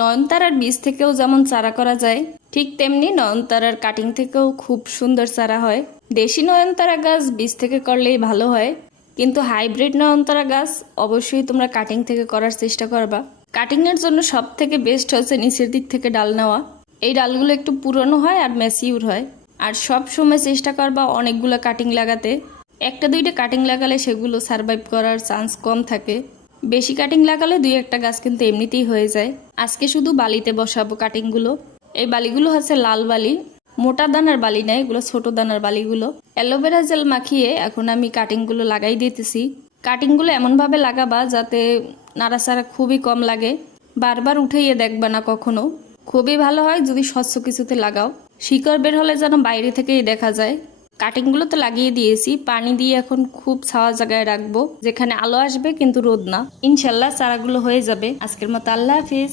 নয়নতারার বীজ থেকেও যেমন চারা করা যায়, ঠিক তেমনি নয়নতারার কাটিং থেকেও খুব সুন্দর চারা হয়। দেশি নয়নতারা গাছ বীজ থেকে করলেই ভালো হয়, কিন্তু হাইব্রিড নয়নতারা গাছ অবশ্যই তোমরা কাটিং থেকে করার চেষ্টা করবা। কাটিংয়ের জন্য সব থেকে বেস্ট হচ্ছে নিচের দিক থেকে ডাল নেওয়া। এই ডালগুলো একটু পুরনো হয় আর ম্যাচিউর হয়। আর সব সময় চেষ্টা করবা অনেকগুলো কাটিং লাগাতে। একটা দুইটা কাটিং লাগালে সেগুলো সারভাইভ করার চান্স কম থাকে। বেশি কাটিং লাগালে দুই একটা গাছ কিন্তু এমনিতেই হয়ে যায়। আজকে শুধু বালিতে বসাবো কাটিংগুলো। এই বালিগুলো হচ্ছে লাল বালি, মোটা দানার বালি না, এগুলো ছোট দানার বালিগুলো। অ্যালোভেরা জেল মাখিয়ে এখন আমি কাটিংগুলো লাগাই দিতেছি। কাটিংগুলো এমনভাবে লাগাবা যাতে নাড়াচাড়া খুবই কম লাগে, বারবার উঠাইয়ে দেখবা না কখনো। খুবই ভালো হয় যদি স্বচ্ছ কিছুতে লাগাও, শিকড় বের হলে যেন বাইরে থেকেই দেখা যায়। কাটিংগুলো তো লাগিয়ে দিয়েছি, পানি দিয়ে এখন খুব ছাওয়া জায়গায় রাখবো যেখানে আলো আসবে কিন্তু রোদ না। ইনশাল্লাহ চারাগুলো হয়ে যাবে। আজকের মতো আল্লাহ হাফিজ।